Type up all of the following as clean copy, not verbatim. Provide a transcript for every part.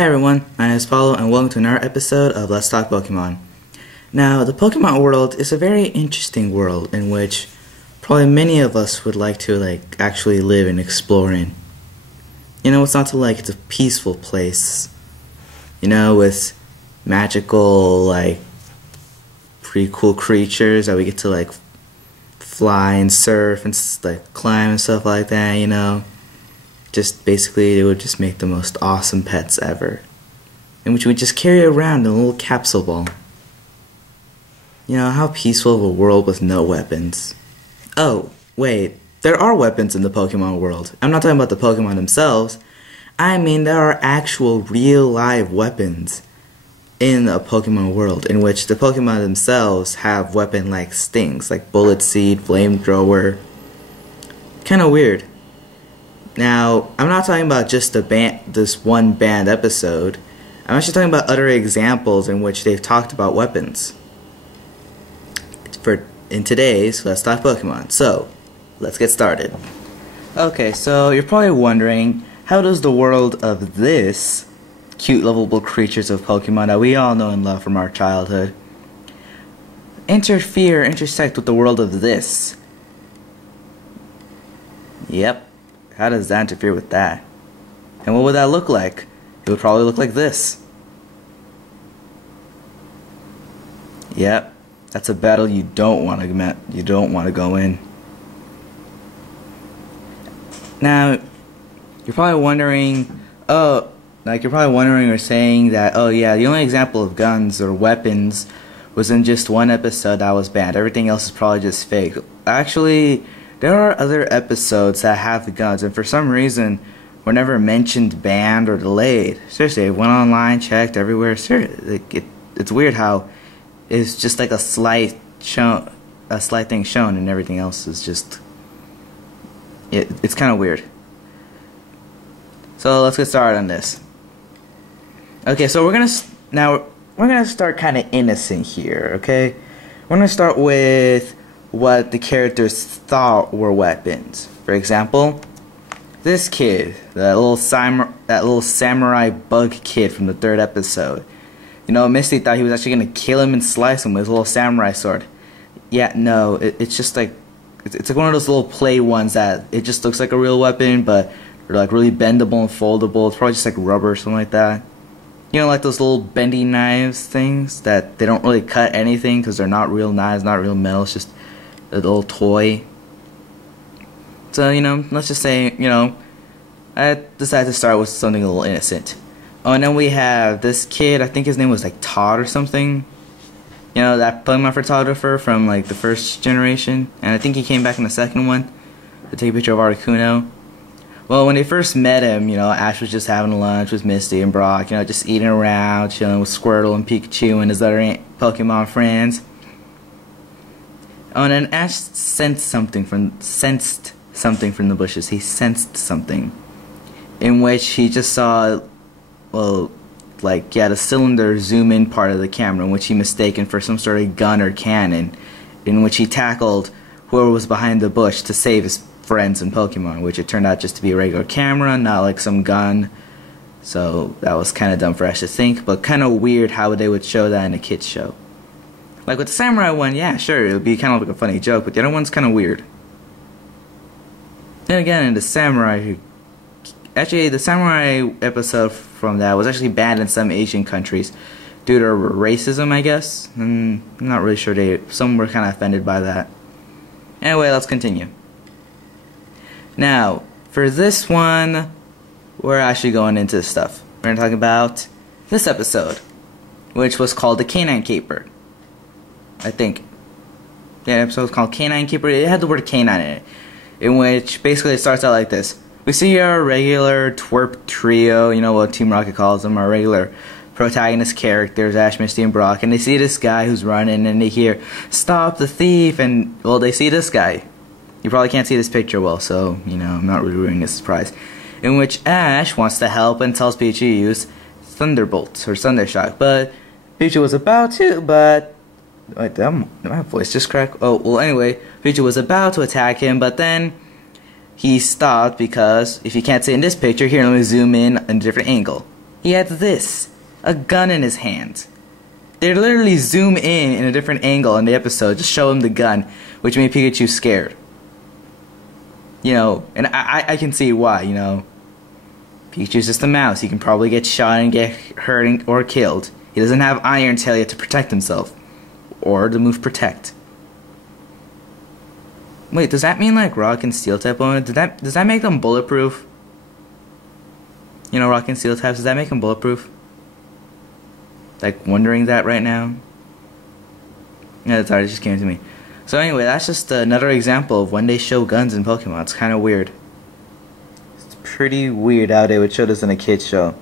Hey everyone, my name is Paulo and welcome to another episode of Let's Talk Pokemon. Now, the Pokemon world is a very interesting world in which probably many of us would like to actually live and explore in. You know, it's not to it's a peaceful place. You know, with magical, pretty cool creatures that we get to fly and surf and climb and stuff like that, you know. Just basically, it would just make the most awesome pets ever. In which we just carry around in a little capsule ball. You know, how peaceful of a world with no weapons. Oh, wait, there are weapons in the Pokemon world. I'm not talking about the Pokemon themselves. I mean, there are actual real live weapons in a Pokemon world in which the Pokemon themselves have weapon-like stings, like Bullet Seed, Flamethrower. Kinda weird. Now, I'm not talking about just this one banned episode. I'm actually talking about other examples in which they've talked about weapons. In today's Let's Talk Pokemon. So, let's get started. Okay, so you're probably wondering, how does the world of this cute, lovable creatures of Pokemon that we all know and love from our childhood intersect with the world of this? Yep. How does that interfere with that? And what would that look like? It would probably look like this. Yep. That's a battle you don't want to go in. Now, you're probably wondering, or saying that, oh yeah, the only example of guns or weapons was in just one episode that was banned. Everything else is probably just fake. Actually, there are other episodes that have the guns, and for some reason, were never mentioned, banned, or delayed. Seriously, I went online, checked everywhere. Seriously, it's weird how it's just like a slight thing shown, and everything else is just. It's kind of weird. So let's get started on this. Okay, so we're gonna start kind of innocent here. Okay, we're gonna start with what the characters thought were weapons. For example, this kid, that little samurai bug kid from the 3rd episode. You know, Misty thought he was actually gonna kill him and slice him with his little samurai sword. Yeah, no, it's just it's like one of those little play ones that it just looks like a real weapon, but they're really bendable and foldable. It's probably just like rubber or something like that. You know, like those little bendy knives things that they don't really cut anything because they're not real knives, not real metal. It's just a little toy. So, you know, let's just say, you know, I decided to start with something a little innocent. Oh, and then we have this kid, I think his name was Todd or something. You know, that Pokemon photographer from the 1st generation. And I think he came back in the 2nd one to take a picture of Articuno. Well, when they first met him, you know, Ash was just having lunch with Misty and Brock, you know, just eating around, chilling with Squirtle and Pikachu and his other Pokemon friends. Oh, and then Ash sensed something from the bushes. He sensed something, in which he just saw, the cylinder zoom in part of the camera, in which he mistaken for some sort of gun or cannon, in which he tackled whoever was behind the bush to save his friends and Pokemon, which it turned out just to be a regular camera, not like some gun. So that was kind of dumb for Ash to think, but kind of weird how they would show that in a kids show. Like with the samurai one, yeah, sure, it would be kind of like a funny joke, but the other one's kind of weird. Then again, in the samurai episode from that was actually banned in some Asian countries due to racism, I guess. I'm not really sure. Some were kind of offended by that. Anyway, let's continue. Now, for this one, we're actually going into stuff. We're going to talk about this episode, which was called the Canine Caper. I think. Yeah, the episode was called Canine Caper. It had the word canine in it, in which basically it starts out like this. We see our regular twerp trio, you know what Team Rocket calls them, our regular protagonist characters, Ash, Misty, and Brock, and they see this guy who's running, and they hear, "Stop the thief!" And, well, they see this guy. You probably can't see this picture well, so, you know, I'm not really ruining this surprise. In which Ash wants to help and tells Pikachu to use Thunderbolt, or Thundershock, but Pikachu was about to, but wait, my voice just cracked. Oh, well, anyway, Pikachu was about to attack him, but then he stopped because, if you can't see in this picture, here, let me zoom in a different angle. he had this, a gun in his hand. They literally zoom in a different angle in the episode to show him the gun, which made Pikachu scared. You know, and I can see why, you know. Pikachu's just a mouse. He can probably get shot and get hurt or killed. He doesn't have Iron Tail yet to protect himself. Or the move Protect. Wait, does that mean like Rock and Steel type on it? Does that make them bulletproof? You know, Rock and Steel types, does that make them bulletproof? Like, wondering that right now? Yeah, that's alright, it just came to me. So anyway, that's just another example of when they show guns in Pokemon. It's kind of weird. It's pretty weird how they would show this in a kid's show.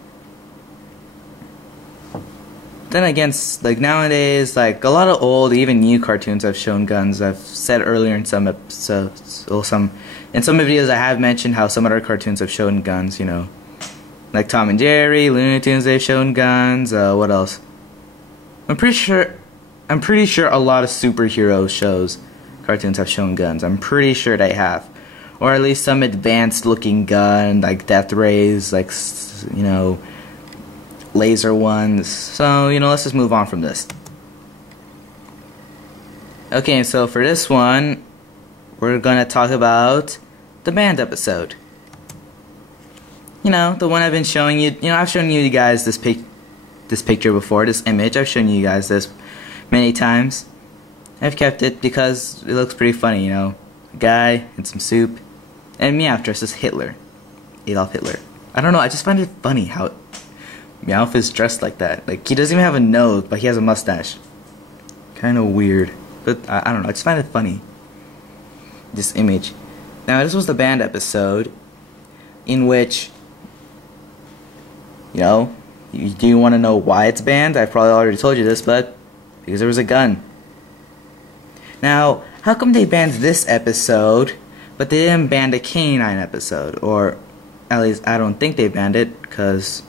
Then again, like nowadays, like a lot of old, even new cartoons have shown guns. I've said earlier in some episodes, or in some videos I have mentioned how some other cartoons have shown guns, you know. Like Tom and Jerry, Looney Tunes, they've shown guns, what else? I'm pretty sure a lot of superhero shows, cartoons have shown guns. I'm pretty sure they have. Or at least some advanced looking gun, like death rays, like, you know, laser ones. So, you know, let's just move on from this. Okay, so for this one, we're gonna talk about the band episode. You know, the one I've been showing you. You know, I've shown you guys this picture before, this image. I've shown you guys this many times. I've kept it because it looks pretty funny, you know. A guy and some soup. And Meowth dressed as Hitler. Adolf Hitler. I don't know, I just find it funny how Meowth is dressed like that. Like, he doesn't even have a nose, but he has a mustache. Kind of weird. But, I don't know, I just find it funny. This image. Now, this was the band episode in which, you know, do you want to know why it's banned? I've probably already told you this, but because there was a gun. Now, how come they banned this episode, but they didn't ban the Canine episode? Or, at least, I don't think they banned it, because,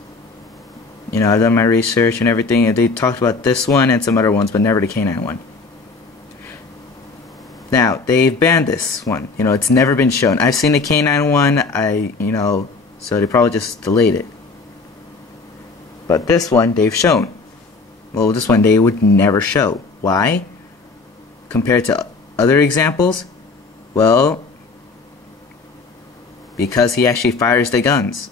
you know, I've done my research and everything, and they talked about this one and some other ones, but never the Canine one. Now, they've banned this one. You know, it's never been shown. I've seen the Canine one, you know, so they probably just delayed it. But this one, they've shown. Well, this one they would never show. Why? Compared to other examples? Well, because he actually fires the guns.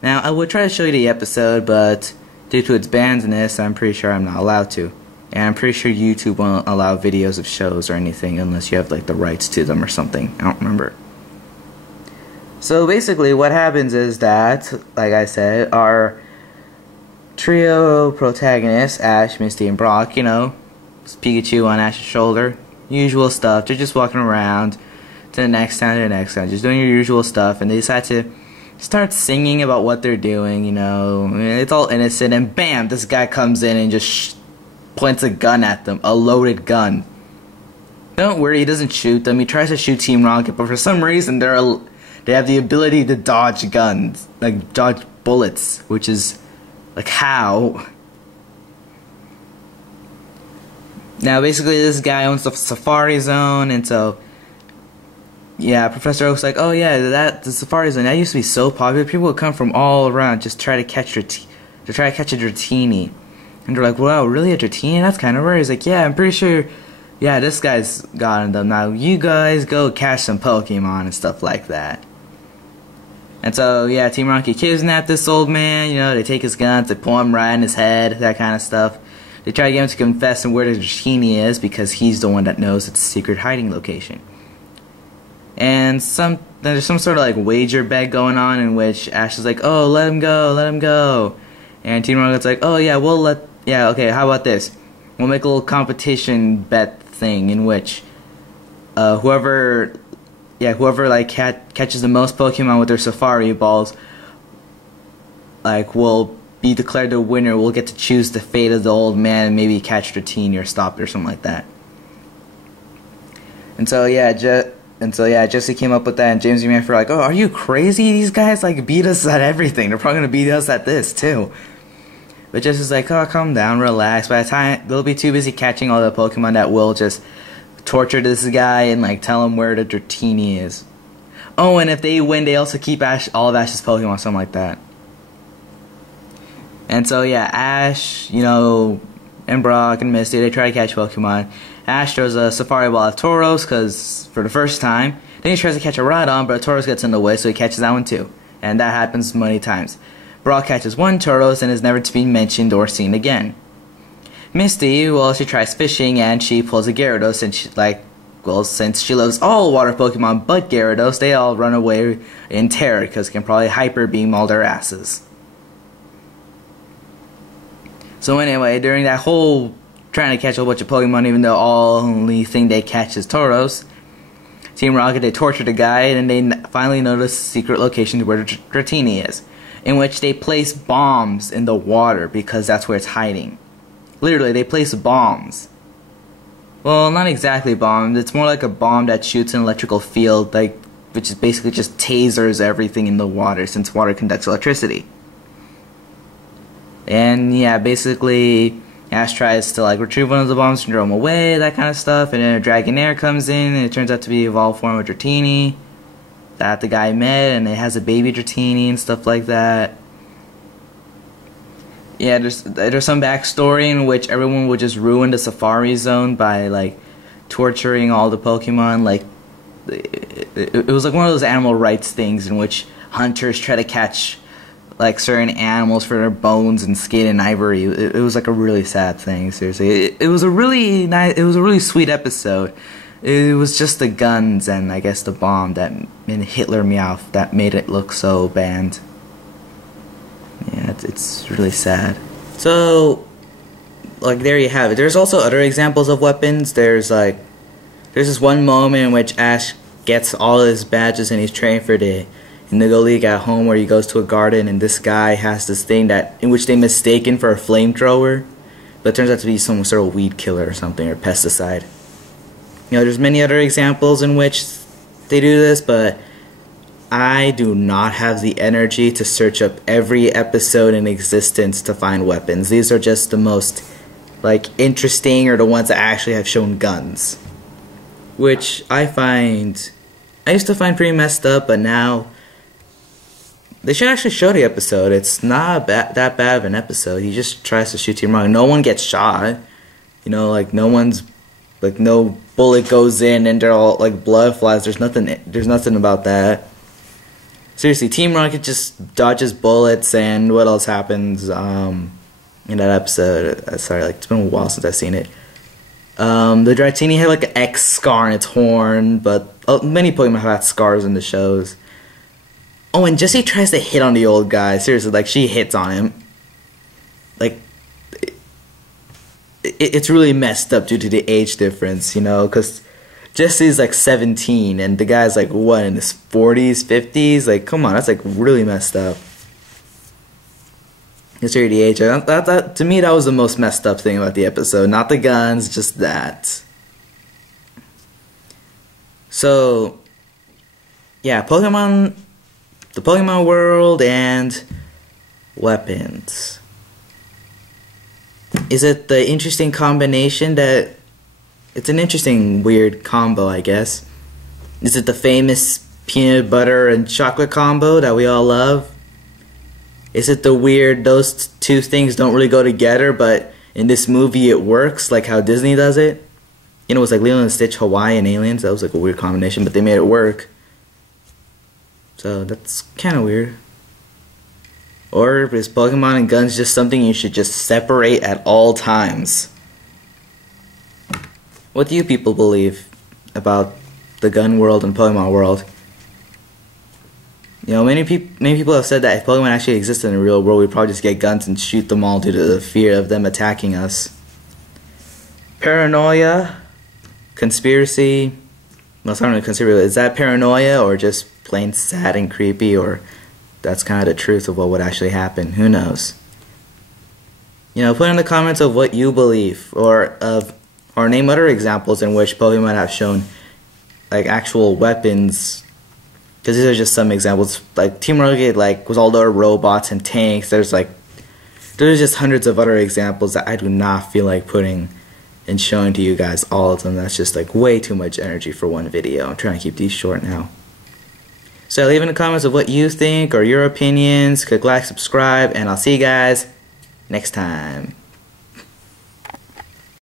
Now, I would try to show you the episode, but due to its bannedness, I'm pretty sure I'm not allowed to. And I'm pretty sure YouTube won't allow videos of shows or anything unless you have like the rights to them or something. I don't remember. So basically what happens is that, like I said, our trio protagonists, Ash, Misty, and Brock, you know, it's Pikachu on Ash's shoulder, usual stuff. They're just walking around to the next town, to the next town, just doing your usual stuff, and they decide to start singing about what they're doing, you know. It's all innocent, and bam, this guy comes in and just points a gun at them, a loaded gun. Don't worry, he doesn't shoot them. He tries to shoot Team Rocket, but for some reason they have the ability to dodge guns, like dodge bullets, which is like how. Now basically this guy owns the Safari Zone, and so yeah, Professor Oak's like, oh yeah, the Safari Zone, that used to be so popular. People would come from all around just try to catch a Dratini. And they're like, wow, really, a Dratini? That's kind of rare. He's like, yeah, I'm pretty sure, yeah, this guy's gotten them. Now you guys go catch some Pokemon and stuff like that. And so, yeah, Team Rocket kidnapped this old man, you know, they take his guns, they pull him right in his head, that kind of stuff. They try to get him to confess and where the Dratini is, because he's the one that knows its secret hiding location. And there's some sort of like wager bet going on in which Ash is like, oh, let him go. And Team Rocket's like, oh yeah, okay, how about this? We'll make a little competition bet thing in which whoever like catches the most Pokemon with their Safari balls, like, will be declared the winner. We'll get to choose the fate of the old man and maybe catch Dratini or stop it or something like that. And so yeah, Jesse came up with that, and James and Manfred were like, oh, are you crazy? These guys like beat us at everything. They're probably gonna beat us at this too. But Jesse's like, oh, calm down, relax. By the time, they'll be too busy catching all the Pokemon that will just torture this guy and like tell him where the Dratini is. Oh, and if they win, they also keep all of Ash's Pokemon, something like that. And so yeah, Ash, and Brock and Misty, they try to catch Pokemon. Ash throws a Safari Ball at Tauros, because for the first time. Then he tries to catch a Rhydon, but Tauros gets in the way, so he catches that one too. And that happens many times. Brock catches one Tauros and is never to be mentioned or seen again. Misty, well, she tries fishing and she pulls a Gyarados, and since she loves all water Pokemon but Gyarados, they all run away in terror because it can probably Hyper Beam all their asses. So anyway, during that whole trying to catch a whole bunch of Pokemon, even though only thing they catch is Tauros, Team Rocket, they torture the guy, and they finally notice the secret location where Dratini is, in which they place bombs in the water because that's where it's hiding. Literally, they place bombs. Well, not exactly bombs. It's more like a bomb that shoots an electrical field, which is basically just tasers everything in the water, since water conducts electricity. And yeah, basically, Ash tries to retrieve one of the bombs and throw them away, that kind of stuff. And then a Dragonair comes in, and it turns out to be evolved form of Dratini that the guy met, and it has a baby Dratini and stuff like that. Yeah, there's some backstory in which everyone would just ruin the Safari Zone by torturing all the Pokemon. It was one of those animal rights things in which hunters try to catch certain animals for their bones and skin and ivory. It was a really sad thing. Seriously, it was a really nice. It was a really sweet episode. It was just the guns and I guess the bomb that and Hitler Meowth that made it look so banned. Yeah, it's really sad. So, there you have it. There's also other examples of weapons. There's this one moment in which Ash gets all his badges and he's training for the Indigo League at home, where he goes to a garden and this guy has this thing in which they mistaken for a flamethrower, but it turns out to be some sort of weed killer or something, or pesticide. There's many other examples in which they do this, but I do not have the energy to search up every episode in existence to find weapons. These are just the most interesting, or the ones that actually have shown guns, which I used to find pretty messed up, but now they should actually show the episode. It's not that bad of an episode. He just tries to shoot Team Rocket. No one gets shot. No one's no bullet goes in and they're all blood flies. There's nothing about that. Seriously, Team Rocket just dodges bullets, and what else happens in that episode? Sorry, it's been a while since I've seen it. The Dratini had an X scar on its horn, but many Pokemon have had scars in the shows. Oh, and Jessie tries to hit on the old guy. Seriously, she hits on him. It's really messed up due to the age difference, because Jessie's 17 and the guy's what, in his 40s, 50s? Come on, that's really messed up. Consider the age. That to me, that was the most messed up thing about the episode. Not the guns, just that. So, yeah, the Pokemon world and weapons. Is it the interesting combination that... It's an interesting, weird combo, I guess. Is it the famous peanut butter and chocolate combo that we all love? Is it the weird, those two things don't really go together, but in this movie it works, like how Disney does it? It was Lilo and Stitch, Hawaii, and aliens. That was a weird combination, but they made it work. So that's kind of weird. Or is Pokemon and guns just something you should just separate at all times? What do you people believe about the gun world and Pokemon world? Many people have said that if Pokemon actually existed in the real world, we'd probably just get guns and shoot them all due to the fear of them attacking us. Paranoia, conspiracy. Well, it's not really conspiracy. Is that paranoia or just plain sad and creepy, or that's kind of the truth of what would actually happen? Who knows? Put in the comments of what you believe, or name other examples in which Pokemon have shown actual weapons. Because these are just some examples. Team Rocket, with all their robots and tanks, there's just hundreds of other examples that I do not feel like putting and showing to you guys all of them. That's just way too much energy for one video. I'm trying to keep these short now. So leave in the comments of what you think or your opinions. Click like, subscribe, and I'll see you guys next time.